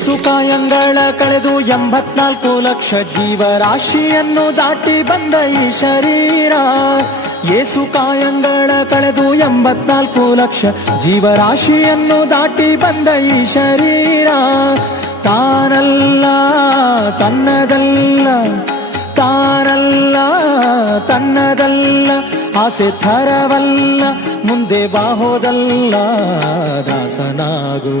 ಏಸು ಕಾಯಂಗಳ ಕಳೆದು ಎಂಬತ್ನಾಲ್ಕು ಲಕ್ಷ ಜೀವರಾಶಿಯನ್ನು ದಾಟಿ ಬಂದ ಈ ಶರೀರ. ಏಸು ಕಾಯಂಗಳ ಕಳೆದು ಎಂಬತ್ನಾಲ್ಕು ಲಕ್ಷ ಜೀವರಾಶಿಯನ್ನು ದಾಟಿ ಬಂದ ಈ ಶರೀರ. ತಾನಲ್ಲ, ತನ್ನದಲ್ಲ ತಾನಲ್ಲ, ತನ್ನದಲ್ಲ, ಆಸೆ ಥರವಲ್ಲ, ಮುಂದೆ ಬಾಹೋದಲ್ಲ, ದಾಸನಾಗು.